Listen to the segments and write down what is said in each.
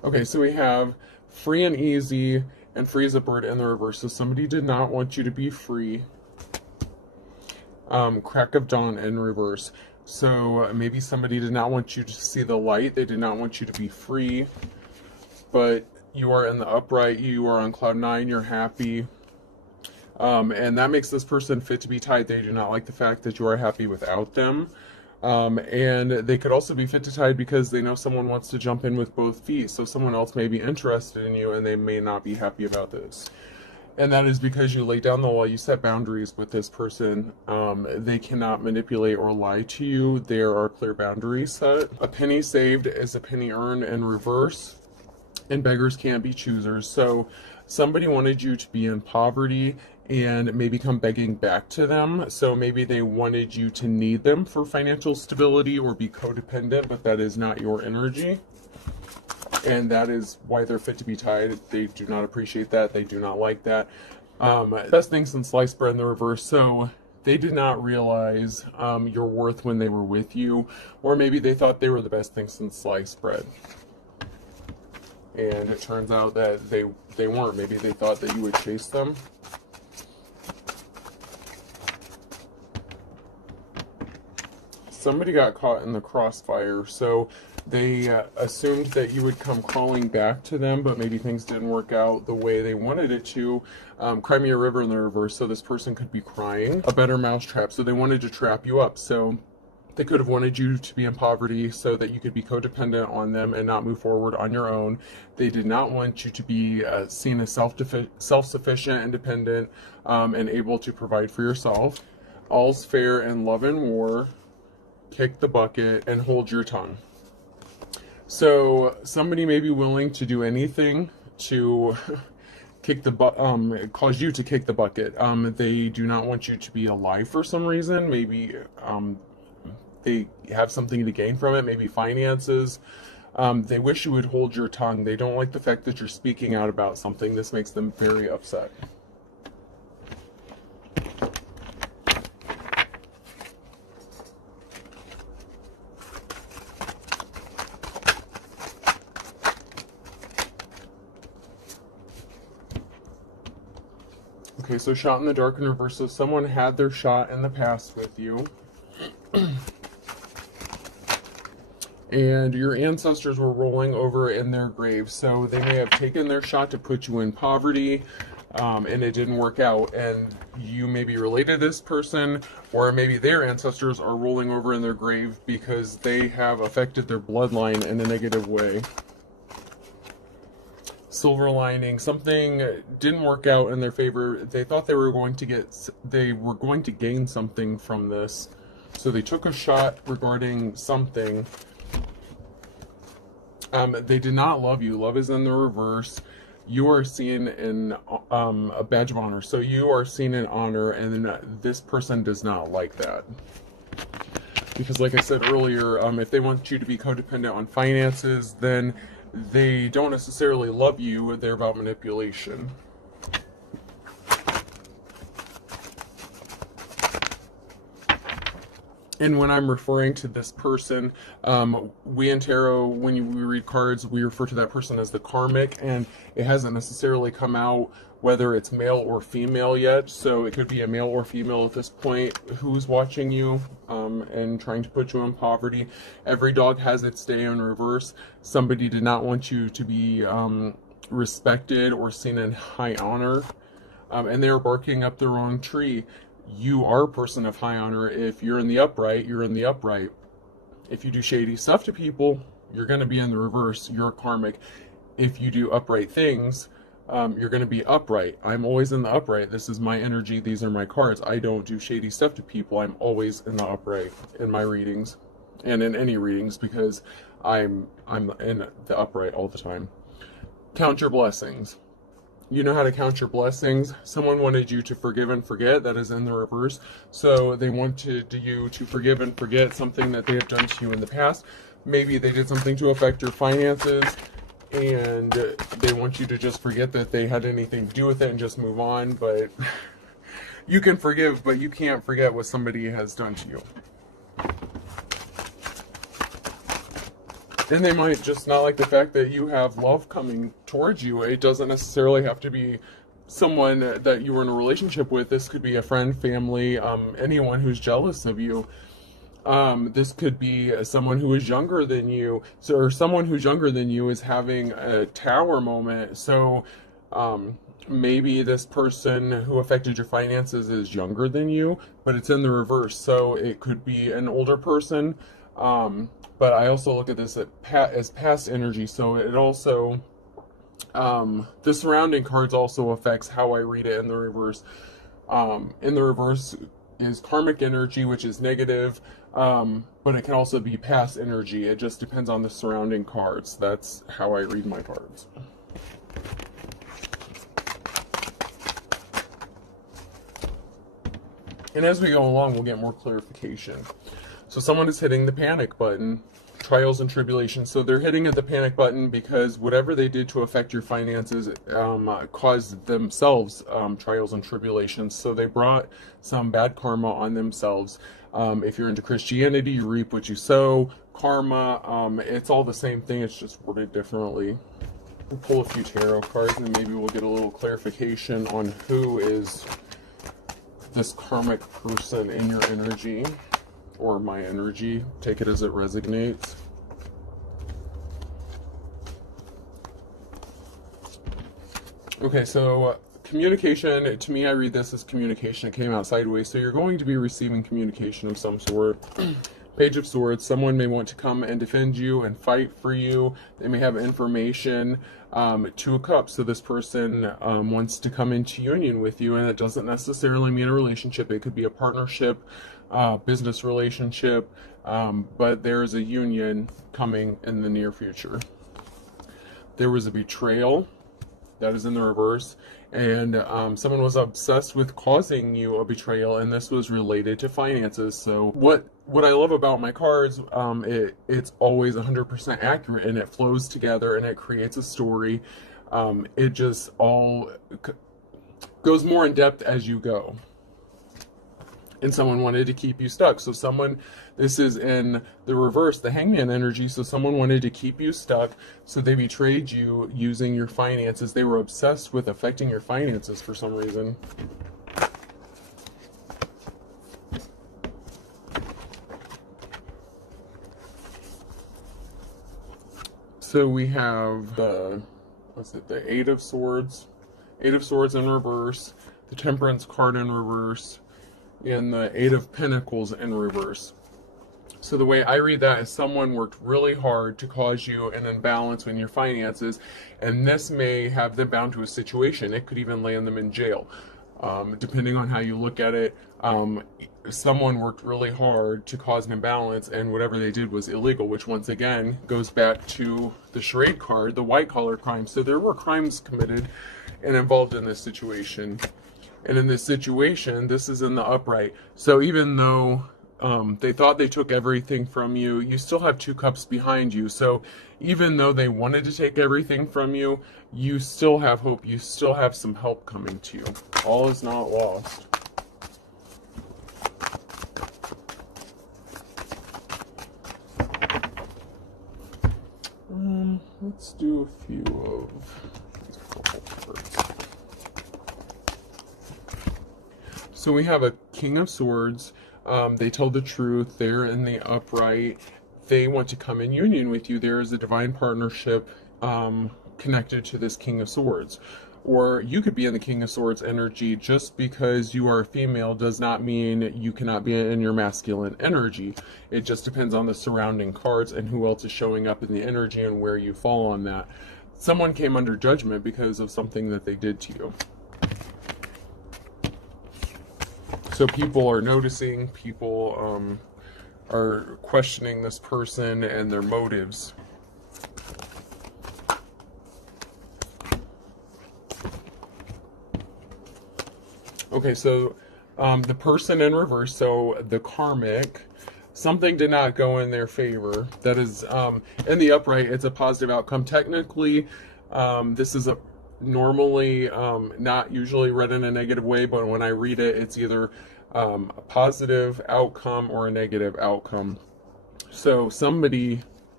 Okay, so we have free and easy and free as a bird in the reverse. So somebody did not want you to be free. Crack of dawn in reverse. So maybe somebody did not want you to see the light. They did not want you to be free. But you are in the upright. You are on cloud nine. You're happy. And that makes this person fit to be tied. They do not like the fact that you are happy without them. And they could also be fit to tied because they know someone wants to jump in with both feet. So someone else may be interested in you and they may not be happy about this. And that is because you lay down the law, you set boundaries with this person. They cannot manipulate or lie to you. There are clear boundaries set. A penny saved is a penny earned in reverse. And beggars can't be choosers. So somebody wanted you to be in poverty and maybe come begging back to them. So maybe they wanted you to need them for financial stability or be codependent, but that is not your energy. And that is why they're fit to be tied. They do not appreciate that. They do not like that. Best thing since sliced bread in the reverse. So they did not realize your worth when they were with you, or maybe they thought they were the best thing since sliced bread. And it turns out that they weren't. Maybe they thought that you would chase them. Somebody got caught in the crossfire, so they assumed that you would come crawling back to them, but maybe things didn't work out the way they wanted it to. Cry me a river in the reverse, so this person could be crying. A better mousetrap, so they wanted to trap you up. So they could have wanted you to be in poverty so that you could be codependent on them and not move forward on your own. They did not want you to be seen as self-sufficient, independent, and able to provide for yourself. All's fair in love and war. Kick the bucket and hold your tongue. So somebody may be willing to do anything to kick the cause you to kick the bucket. They do not want you to be alive for some reason. Maybe they have something to gain from it, maybe finances. They wish you would hold your tongue. They don't like the fact that you're speaking out about something. This makes them very upset. Okay, so shot in the dark in reverse. So someone had their shot in the past with you. And your ancestors were rolling over in their graves. So they may have taken their shot to put you in poverty, and it didn't work out. And you may be related to this person, or maybe their ancestors are rolling over in their grave because they have affected their bloodline in a negative way. Silver lining, something didn't work out in their favor. They thought they were going to gain something from this. So they took a shot regarding something. They did not love you. Love is in the reverse. You are seen in a badge of honor. So you are seen in honor, and this person does not like that. Because like I said earlier, if they want you to be codependent on finances, then they don't necessarily love you. They're about manipulation. And when I'm referring to this person, we in tarot, when we read cards, we refer to that person as the karmic, and it hasn't necessarily come out whether it's male or female yet. So it could be a male or female at this point who's watching you and trying to put you in poverty. Every dog has its day in reverse. Somebody did not want you to be respected or seen in high honor, and they're barking up the wrong tree. You are a person of high honor. If you're in the upright, you're in the upright. If you do shady stuff to people, you're going to be in the reverse. You're karmic. If you do upright things, you're going to be upright. I'm always in the upright. This is my energy. These are my cards. I don't do shady stuff to people. I'm always in the upright in my readings and in any readings because I'm in the upright all the time. Count your blessings. You know how to count your blessings. Someone wanted you to forgive and forget. That is in the reverse. So they wanted you to forgive and forget something that they have done to you in the past. Maybe they did something to affect your finances, and they want you to just forget that they had anything to do with it and just move on. But you can forgive, but you can't forget what somebody has done to you. And they might just not like the fact that you have love coming towards you. It doesn't necessarily have to be someone that you were in a relationship with. This could be a friend, family, anyone who's jealous of you. This could be someone who is younger than you. So, or someone who's younger than you is having a tower moment. So, maybe this person who affected your finances is younger than you, but it's in the reverse. So it could be an older person. But I also look at this as past energy. So it also, the surrounding cards also affects how I read it in the reverse. In the reverse is karmic energy, which is negative, but it can also be past energy. It just depends on the surrounding cards. That's how I read my cards. And as we go along, we'll get more clarification. So someone is hitting the panic button, trials and tribulations. So they're hitting at the panic button because whatever they did to affect your finances caused themselves trials and tribulations. So they brought some bad karma on themselves. If you're into Christianity, you reap what you sow. Karma, it's all the same thing. It's just worded differently. We'll pull a few tarot cards and maybe we'll get a little clarification on who is this karmic person in your energy, or my energy. Take it as it resonates. Okay, so communication, to me, I read this as communication. It came out sideways, so you're going to be receiving communication of some sort. Page of Swords, someone may want to come and defend you and fight for you. They may have information. Two of Cups, so this person wants to come into union with you, and it doesn't necessarily mean a relationship. It could be a partnership, business relationship, but there's a union coming in the near future. There was a betrayal. That is in the reverse. And someone was obsessed with causing you a betrayal, and this was related to finances. So what I love about my cards, it's always 100% accurate, and it flows together, and it creates a story. It just all goes more in depth as you go. And someone wanted to keep you stuck. So this is in the reverse, the Hangman energy. So someone wanted to keep you stuck. So they betrayed you using your finances. They were obsessed with affecting your finances for some reason. So we have the Eight of Swords. Eight of Swords in reverse. The Temperance card in reverse. And the Eight of Pentacles in reverse. So the way I read that is someone worked really hard to cause you an imbalance in your finances, and this may have them bound to a situation. It could even land them in jail. Depending on how you look at it, someone worked really hard to cause an imbalance, and whatever they did was illegal, which once again goes back to the charade card, the white-collar crime. So there were crimes committed and involved in this situation. And in this situation, this is in the upright. So even though they thought they took everything from you, you still have two cups behind you. So even though they wanted to take everything from you, you still have hope. You still have some help coming to you. All is not lost. Let's do a few of these purple cards. So we have a King of Swords. They tell the truth. They're in the upright. They want to come in union with you. There is a divine partnership connected to this King of Swords. Or you could be in the King of Swords energy. Just because you are a female does not mean you cannot be in your masculine energy. It just depends on the surrounding cards and who else is showing up in the energy and where you fall on that. Someone came under judgment because of something that they did to you. So people are noticing, people are questioning this person and their motives. Okay, so the person in reverse, so the karmic, something did not go in their favor. That is, in the upright, it's a positive outcome. Technically, this is normally not usually read in a negative way, but when I read it, it's either a positive outcome or a negative outcome. So somebody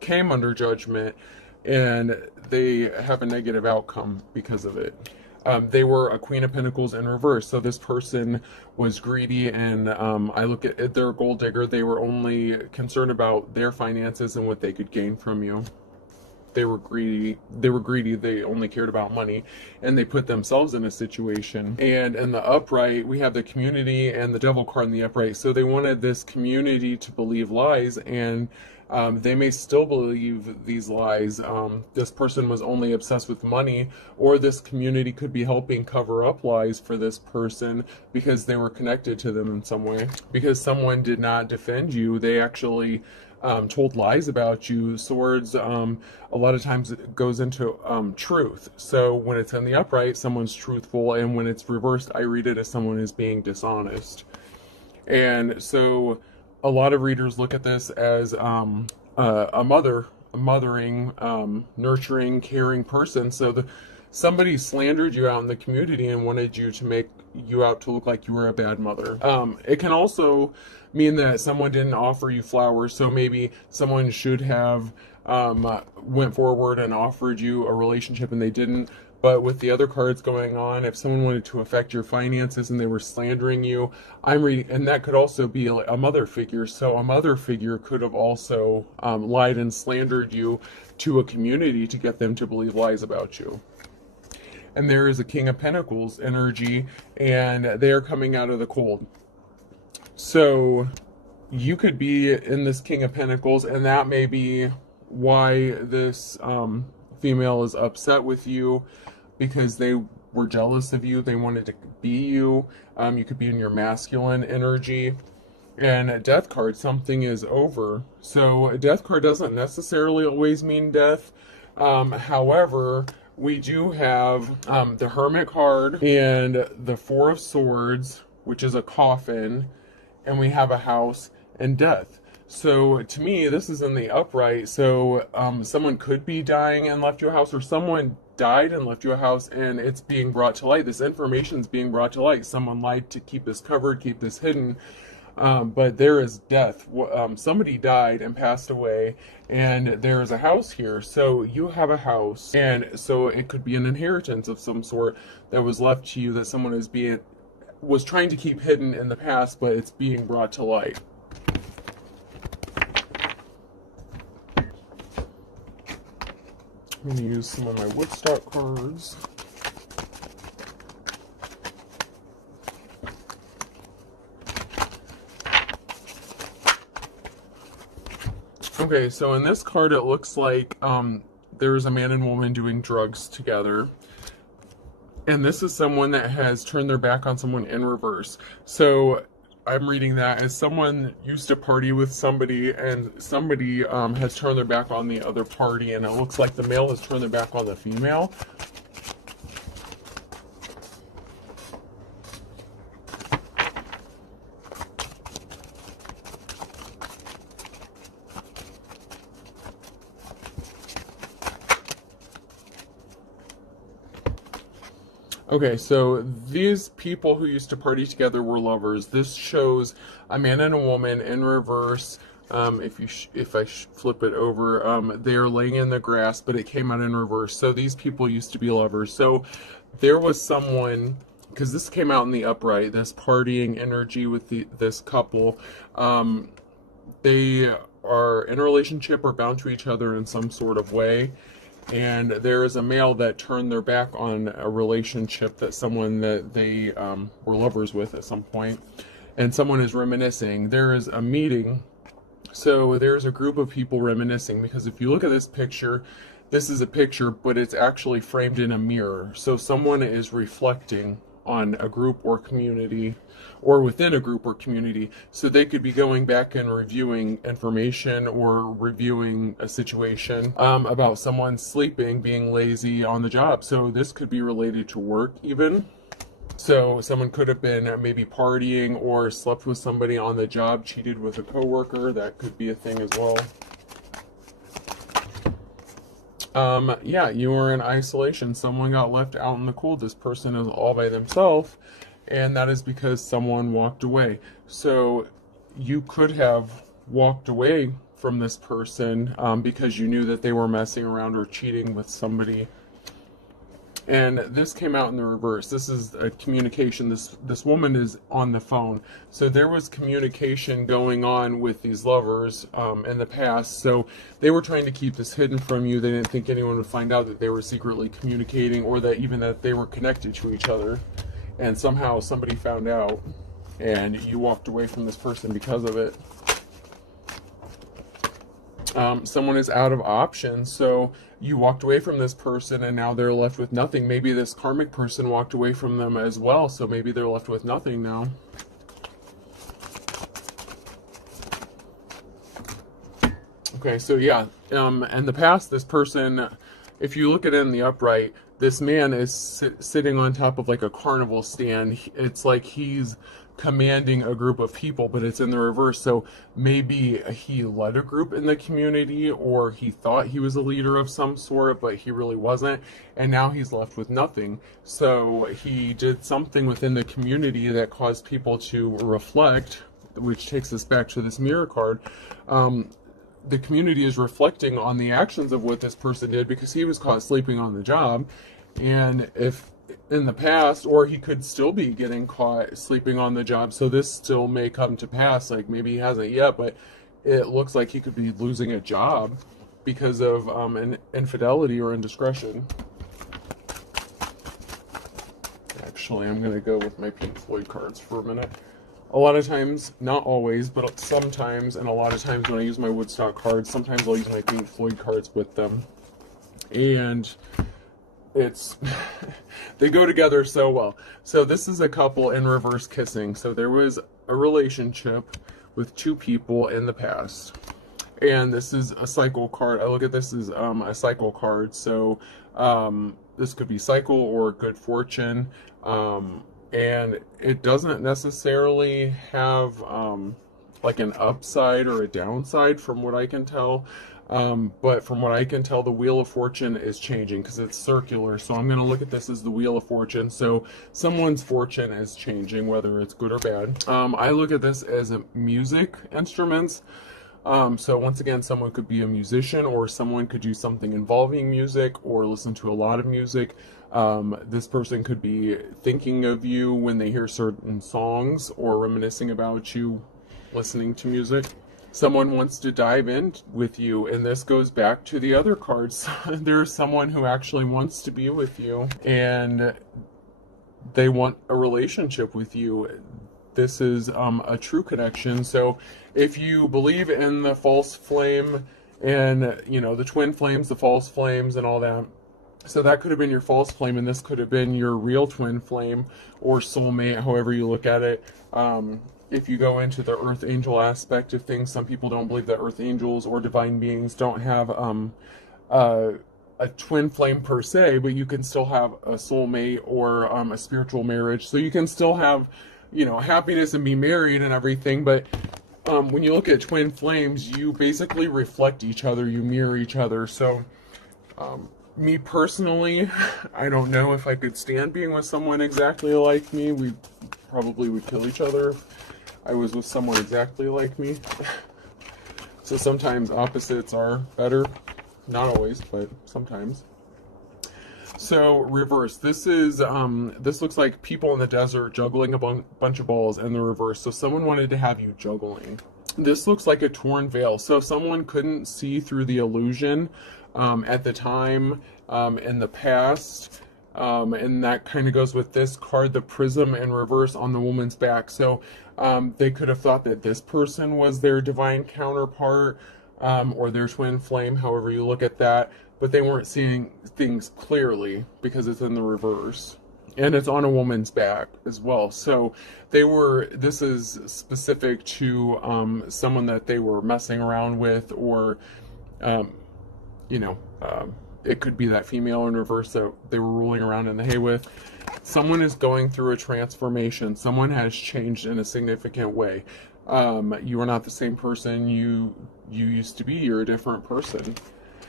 came under judgment, and they have a negative outcome because of it. They were a Queen of Pentacles in reverse. So this person was greedy, and I look at their gold digger. They were only concerned about their finances and what they could gain from you. They were greedy. They only cared about money, and they put themselves in a situation. And in the upright, we have the community and the devil card in the upright. So they wanted this community to believe lies, and they may still believe these lies. This person was only obsessed with money, or this community could be helping cover up lies for this person because they were connected to them in some way. Because someone did not defend you, they actually told lies about you. Swords, a lot of times it goes into truth. So when it's in the upright, someone's truthful, and when it's reversed, I read it as someone is being dishonest. And so a lot of readers look at this as a mothering, nurturing, caring person. So somebody slandered you out in the community and wanted you to make you out to look like you were a bad mother. It can also mean that someone didn't offer you flowers. So maybe someone should have went forward and offered you a relationship and they didn't. But with the other cards going on, if someone wanted to affect your finances and they were slandering you, I'm reading, and that could also be a mother figure. So a mother figure could have also lied and slandered you to a community to get them to believe lies about you. And there is a King of Pentacles energy, and they are coming out of the cold. So you could be in this King of Pentacles, and that may be why this female is upset with you, because they were jealous of you. They wanted to be you. You could be in your masculine energy. And a death card, something is over. So a death card doesn't necessarily always mean death. However, we do have the Hermit card and the Four of Swords, which is a coffin, and we have a house and death. So to me, this is in the upright. So someone could be dying and left you a house, or someone died and left you a house, and it's being brought to light. This information is being brought to light. Someone lied to keep this covered, keep this hidden. But there is death. Somebody died and passed away, and there is a house here. So you have a house, and so it could be an inheritance of some sort that was left to you that someone was trying to keep hidden in the past, but it's being brought to light. I'm going to use some of my Woodstock cards. Okay, so in this card, it looks like there's a man and woman doing drugs together. And this is someone that has turned their back on someone in reverse. So I'm reading that as someone used to party with somebody, and somebody has turned their back on the other party, and it looks like the male has turned their back on the female. Okay, so these people who used to party together were lovers. This shows a man and a woman in reverse. If I flip it over, they are laying in the grass, but it came out in reverse. So these people used to be lovers. So there was someone, because this came out in the upright, this partying energy with this couple. They are in a relationship or bound to each other in some sort of way. And there is a male that turned their back on a relationship that someone that they were lovers with at some point. And someone is reminiscing. There is a meeting. So there's a group of people reminiscing, because if you look at this picture, this is a picture, but it's actually framed in a mirror. So someone is reflecting on a group or community, or within a group or community. So they could be going back and reviewing information or reviewing a situation about someone sleeping, being lazy on the job. So this could be related to work even. So someone could have been maybe partying or slept with somebody on the job, cheated with a coworker. That could be a thing as well. Yeah, you were in isolation. Someone got left out in the cold. This person is all by themselves, and that is because someone walked away. So you could have walked away from this person because you knew that they were messing around or cheating with somebody. And this came out in the reverse. This is a communication. This woman is on the phone. So there was communication going on with these lovers in the past. So they were trying to keep this hidden from you. They didn't think anyone would find out that they were secretly communicating, or that even that they were connected to each other. And somehow somebody found out, and you walked away from this person because of it. Someone is out of options, so you walked away from this person and now they're left with nothing. Maybe this karmic person walked away from them as well, so maybe they're left with nothing now. Okay, so yeah, in the past, this person, if you look at it in the upright, this man is sitting on top of like a carnival stand. It's like he's commanding a group of people, but it's in the reverse. So maybe he led a group in the community, or he thought he was a leader of some sort, but he really wasn't, and now he's left with nothing. So he did something within the community that caused people to reflect, which takes us back to this mirror card. The community is reflecting on the actions of what this person did, because he was caught sleeping on the job. And if in the past, or he could still be getting caught sleeping on the job, so this still may come to pass. Like, maybe he hasn't yet, but it looks like he could be losing a job because of an infidelity or indiscretion. Actually, I'm going to go with my Pink Floyd cards for a minute. A lot of times, not always, but sometimes, and a lot of times when I use my Woodstock cards, sometimes I'll use my Pink Floyd cards with them. And it's, they go together so well. So this is a couple in reverse kissing. So there was a relationship with two people in the past. And this is a cycle card. I look at this as a cycle card. So this could be cycle or good fortune. And it doesn't necessarily have like an upside or a downside from what I can tell. But from what I can tell, the Wheel of Fortune is changing because it's circular. So I'm going to look at this as the Wheel of Fortune. So someone's fortune is changing, whether it's good or bad. I look at this as music instruments. So once again, someone could be a musician, or someone could do something involving music, or listen to a lot of music. This person could be thinking of you when they hear certain songs, or reminiscing about you listening to music. Someone wants to dive in with you, and this goes back to the other cards. There's someone who actually wants to be with you, and they want a relationship with you. This is a true connection. So if you believe in the false flame and, you know, the twin flames, the false flames and all that, so that could have been your false flame, and this could have been your real twin flame or soulmate, however you look at it. If you go into the earth angel aspect of things, some people don't believe that earth angels or divine beings don't have a twin flame per se, but you can still have a soulmate or a spiritual marriage. So you can still have, you know, happiness and be married and everything, but when you look at twin flames, you basically reflect each other, you mirror each other. So me personally, I don't know if I could stand being with someone exactly like me. We probably would kill each other if I was with someone exactly like me. So sometimes opposites are better. Not always, but sometimes. So reverse. This is this looks like people in the desert juggling a bunch of balls in the reverse. So someone wanted to have you juggling. This looks like a torn veil. So someone couldn't see through the illusion at the time in the past. And that kind of goes with this card, the prism in reverse on the woman's back. So they could have thought that this person was their divine counterpart or their twin flame, however you look at that. But they weren't seeing things clearly because it's in the reverse. And it's on a woman's back as well. So this is specific to someone that they were messing around with, or, you know, it could be that female in reverse that they were rolling around in the hay with. Someone is going through a transformation. Someone has changed in a significant way. You are not the same person you used to be. You're a different person.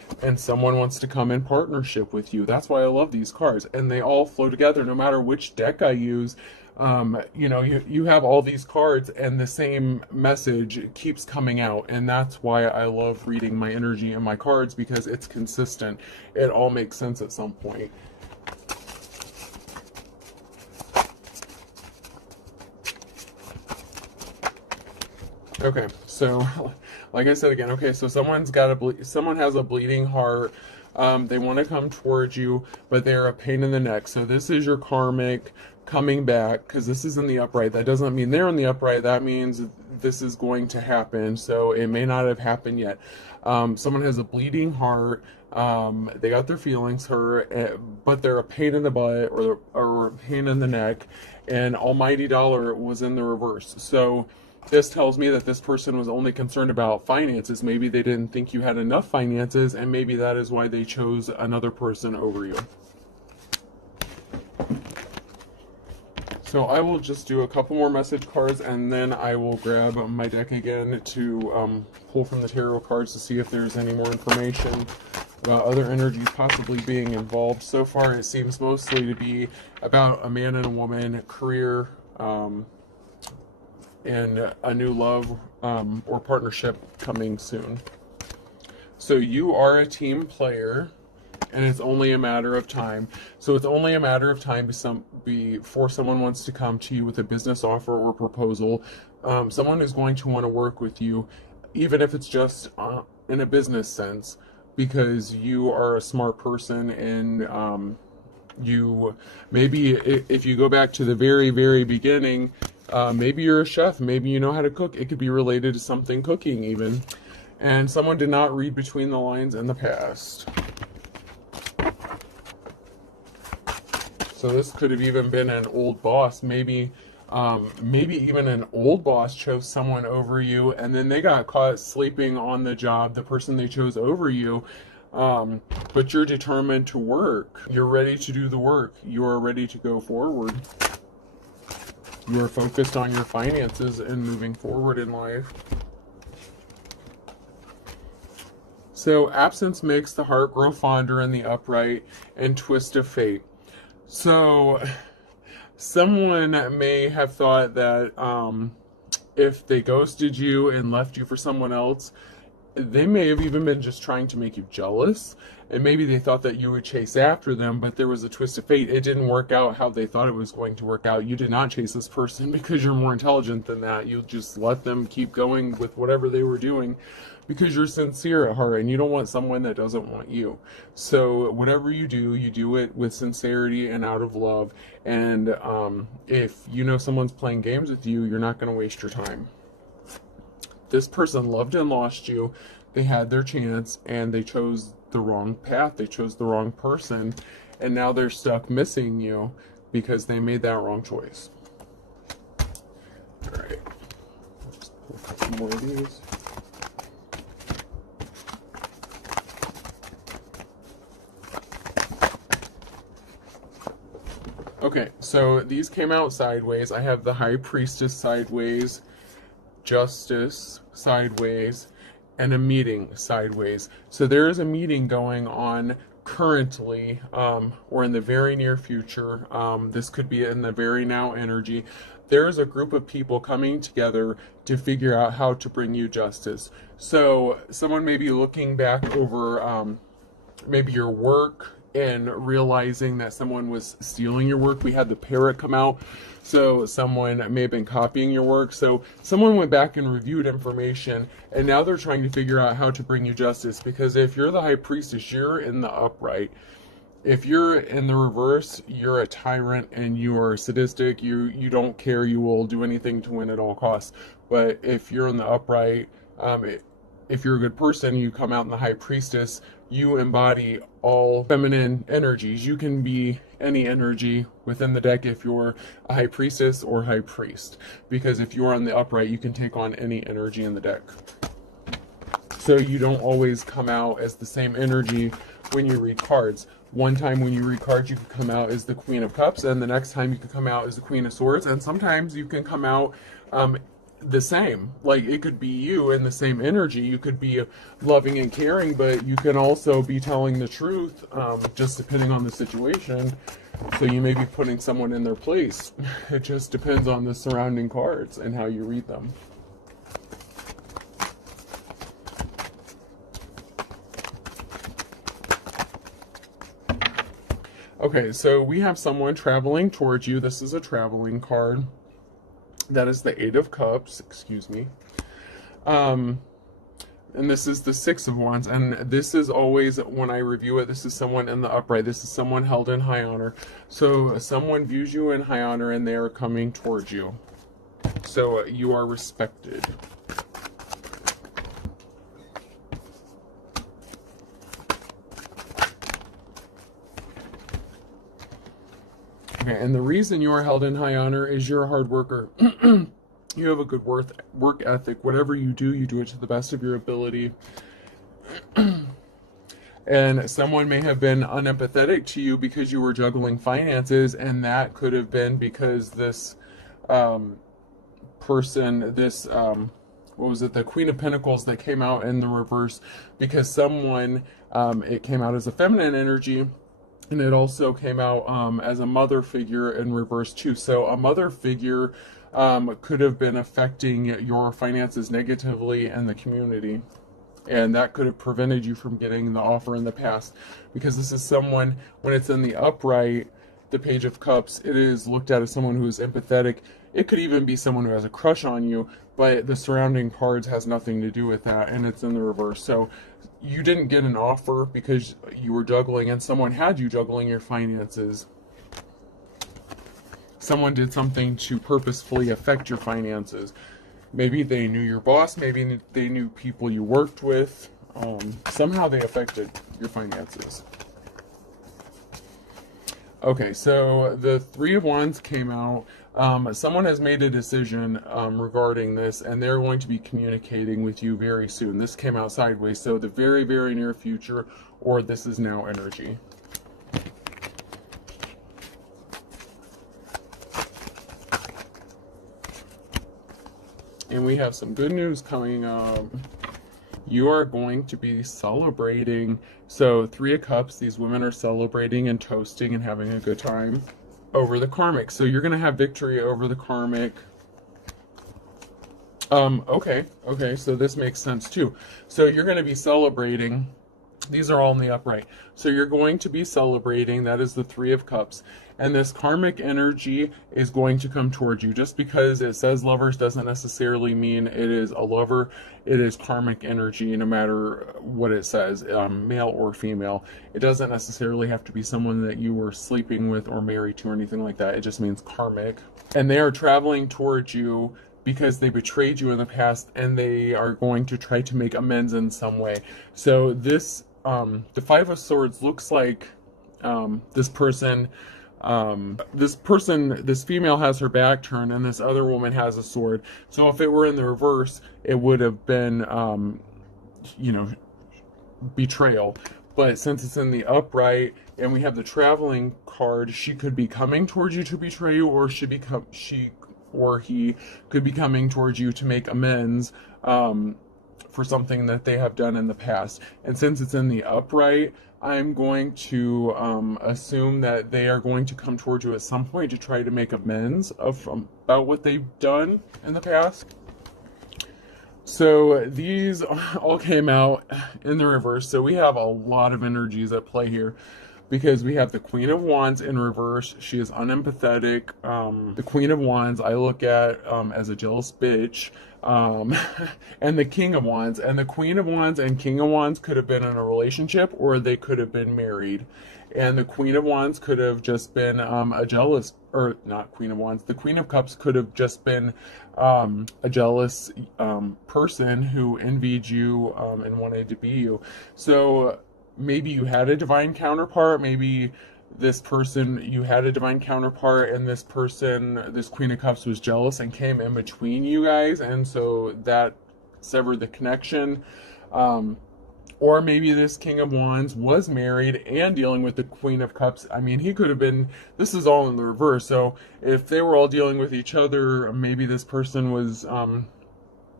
and someone wants to come in partnership with you. That's why I love these cards, and they all flow together no matter which deck I use. You know, you have all these cards and the same message keeps coming out, and that's why I love reading my energy and my cards, because it's consistent. It all makes sense at some point. Okay, so like I said again, okay, so someone has a bleeding heart. They want to come towards you, but they're a pain in the neck. So this is your karmic coming back, because this is in the upright. That doesn't mean they're in the upright. That means this is going to happen. So it may not have happened yet. Someone has a bleeding heart. They got their feelings hurt, but they're a pain in the butt, or a pain in the neck. And Almighty Dollar was in the reverse. So this tells me that this person was only concerned about finances. Maybe they didn't think you had enough finances, and maybe that is why they chose another person over you. So I will just do a couple more message cards, and then I will grab my deck again to pull from the tarot cards to see if there's any more information about other energies possibly being involved. So far, it seems mostly to be about a man and a woman, career, and a new love or partnership coming soon. So you are a team player, and it's only a matter of time. So it's only a matter of time before someone wants to come to you with a business offer or proposal. Someone is going to want to work with you, even if it's just in a business sense, because you are a smart person, and you maybe, if you go back to the very, very beginning, maybe you're a chef, maybe you know how to cook. It could be related to something cooking even. And someone did not read between the lines in the past. So this could have even been an old boss. Maybe even an old boss chose someone over you, and then they got caught sleeping on the job, the person they chose over you. But you're determined to work. You're ready to do the work. You are ready to go forward. You are focused on your finances and moving forward in life. So absence makes the heart grow fonder in the upright, and twist of fate. So someone may have thought that if they ghosted you and left you for someone else, they may have even been just trying to make you jealous, and maybe they thought that you would chase after them, but there was a twist of fate. It didn't work out how they thought it was going to work out. You did not chase this person because you're more intelligent than that. You just let them keep going with whatever they were doing because you're sincere at heart, and you don't want someone that doesn't want you. So whatever you do it with sincerity and out of love. And if you know someone's playing games with you, you're not going to waste your time. This person loved and lost you. They had their chance, and they chose the wrong path. They chose the wrong person, and now they're stuck missing you because they made that wrong choice. All right, let's pull a couple more of these. Okay, so these came out sideways. I have the High Priestess sideways, Justice sideways, and a meeting sideways. So there is a meeting going on currently, or in the very near future. This could be in the very now energy. There is a group of people coming together to figure out how to bring you justice. So someone may be looking back over maybe your work and realizing that someone was stealing your work. We had the parrot come out, so someone may have been copying your work. So someone went back and reviewed information, and now they're trying to figure out how to bring you justice, because if you're the High Priestess, you're in the upright. If you're in the reverse, you're a tyrant and you are sadistic. You don't care. You will do anything to win at all costs. But if you're in the upright, if you're a good person, you come out in the High Priestess, you embody all feminine energies. You can be any energy within the deck if you're a High Priestess or High Priest. Because if you're on the upright, you can take on any energy in the deck. So you don't always come out as the same energy when you read cards. One time when you read cards, you can come out as the Queen of Cups, and the next time you can come out as the Queen of Swords, and sometimes you can come out the same. Like, it could be you in the same energy. You could be loving and caring, but you can also be telling the truth, just depending on the situation. So you may be putting someone in their place. It just depends on the surrounding cards and how you read them. Okay, so we have someone traveling towards you. This is a traveling card. That is the Eight of Cups, excuse me. And this is the Six of Wands. And this is always, when I review it, this is someone in the upright. This is someone held in high honor. So someone views you in high honor and they are coming towards you. So you are respected. Okay, and the reason you are held in high honor is you're a hard worker. You have a good work ethic. Whatever you do it to the best of your ability. And someone may have been unempathetic to you because you were juggling finances, and that could have been because this person, this, what was it, the Queen of Pentacles that came out in the reverse, because someone, it came out as a feminine energy, and it also came out as a mother figure in reverse too. So a mother figure could have been affecting your finances negatively and the community. And that could have prevented you from getting the offer in the past. Because this is someone, when it's in the upright, the Page of Cups, it is looked at as someone who is empathetic. It could even be someone who has a crush on you, but the surrounding cards has nothing to do with that, and it's in the reverse. So you didn't get an offer because you were juggling, and someone had you juggling your finances. Someone did something to purposefully affect your finances. Maybe they knew your boss, maybe they knew people you worked with. Somehow they affected your finances. Okay, so the Three of Wands came out. Someone has made a decision regarding this, and they're going to be communicating with you very soon. This came out sideways, so the very, very near future, or this is now energy. And we have some good news coming up. You are going to be celebrating. So Three of Cups, these women are celebrating and toasting and having a good time over the karmic. So you're going to have victory over the karmic. Okay, so this makes sense too. So you're going to be celebrating. These are all in the upright. So you're going to be celebrating. That is the Three of Cups. And this karmic energy is going to come towards you. Just because it says lovers doesn't necessarily mean it is a lover. It is karmic energy, no matter what it says, male or female. It doesn't necessarily have to be someone that you were sleeping with or married to or anything like that. It just means karmic. And they are traveling towards you because they betrayed you in the past, and they are going to try to make amends in some way. So this, the Five of Swords looks like this female has her back turned, and this other woman has a sword. So if it were in the reverse, it would have been, betrayal. But since it's in the upright, and we have the traveling card, she could be coming towards you to betray you, or he could be coming towards you to make amends for something that they have done in the past. And since it's in the upright, I'm going to assume that they are going to come towards you at some point to try to make amends about what they've done in the past. So these all came out in the reverse. So we have a lot of energies at play here, because we have the Queen of Wands in reverse. She is unempathetic. The Queen of Wands I look at as a jealous bitch. And the King of Wands. And the Queen of Wands and King of Wands could have been in a relationship, or they could have been married. And the Queen of Wands could have just been a jealous, or not Queen of Wands, the Queen of Cups could have just been a jealous person who envied you and wanted to be you. So maybe you had a divine counterpart, maybe this person, you had a divine counterpart, and this person, this Queen of Cups, was jealous and came in between you guys, and so that severed the connection. Or maybe this King of Wands was married and dealing with the Queen of Cups. I mean, he could have been, this is all in the reverse, so if they were all dealing with each other, maybe this person was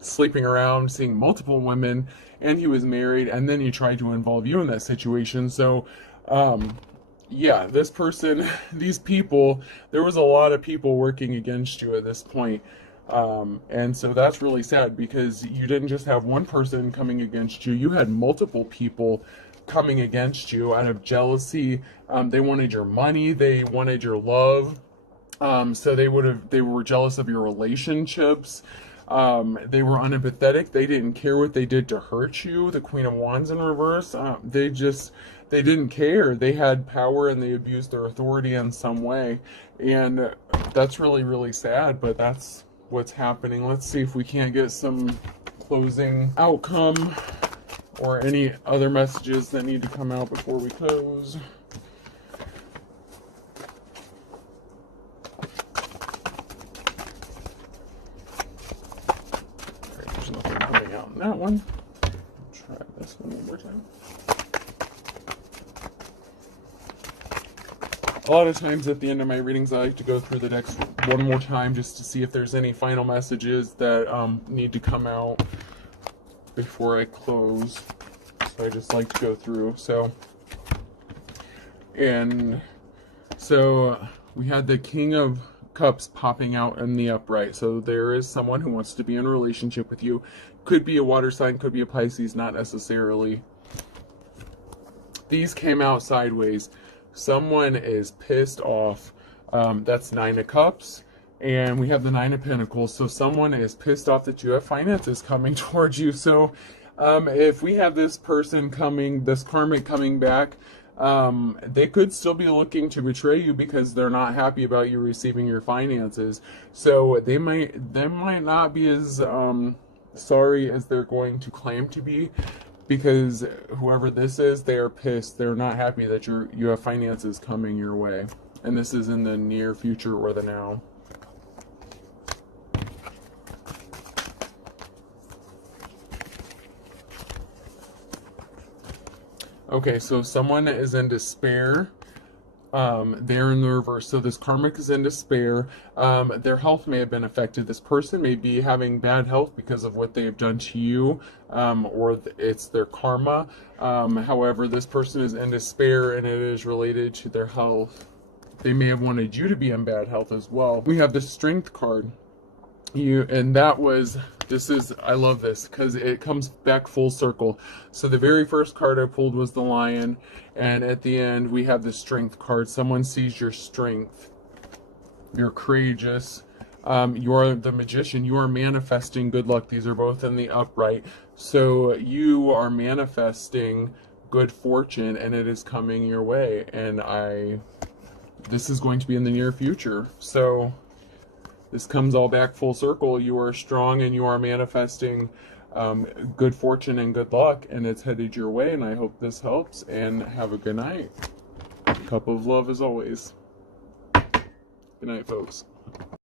sleeping around, seeing multiple women, and he was married, and then he tried to involve you in that situation. So, yeah, this person, these people, there was a lot of people working against you at this point. And so that's really sad because you didn't just have one person coming against you, you had multiple people coming against you out of jealousy. They wanted your money, they wanted your love. So they were jealous of your relationships. They were unempathetic. They didn't care what they did to hurt you. The Queen of Wands in reverse. They didn't care. They had power and they abused their authority in some way. And that's really, really sad, but that's what's happening. Let's see if we can't get some closing outcome or any other messages that need to come out before we close. There's nothing coming out in that one. Try this one more time. A lot of times at the end of my readings, I like to go through the decks one more time just to see if there's any final messages that need to come out before I close. So I just like to go through. So we had the King of Cups popping out in the upright. So there is someone who wants to be in a relationship with you. Could be a water sign, could be a Pisces, not necessarily. These came out sideways. Someone is pissed off. That's Nine of Cups. And we have the Nine of Pentacles. So someone is pissed off that you have finances coming towards you. So if we have this person coming, this karmic coming back, they could still be looking to betray you because they're not happy about you receiving your finances. So they might not be as sorry as they're going to claim to be, because whoever this is, they are pissed. They're not happy that you have finances coming your way. And this is in the near future or the now. Okay, so someone is in despair. They're in the reverse. So this karmic is in despair. Their health may have been affected. This person may be having bad health because of what they have done to you, or it's their karma. However, this person is in despair and it is related to their health. They may have wanted you to be in bad health as well. We have the Strength card. I love this because it comes back full circle. So the very first card I pulled was the Lion, and at the end we have the Strength card. Someone sees your strength. You're courageous. You are the Magician. You are manifesting good luck. These are both in the upright. So you are manifesting good fortune, and it is coming your way. And this is going to be in the near future. So this comes all back full circle. You are strong and you are manifesting good fortune and good luck, and it's headed your way. And I hope this helps, and have a good night. Cup of love as always. Good night, folks.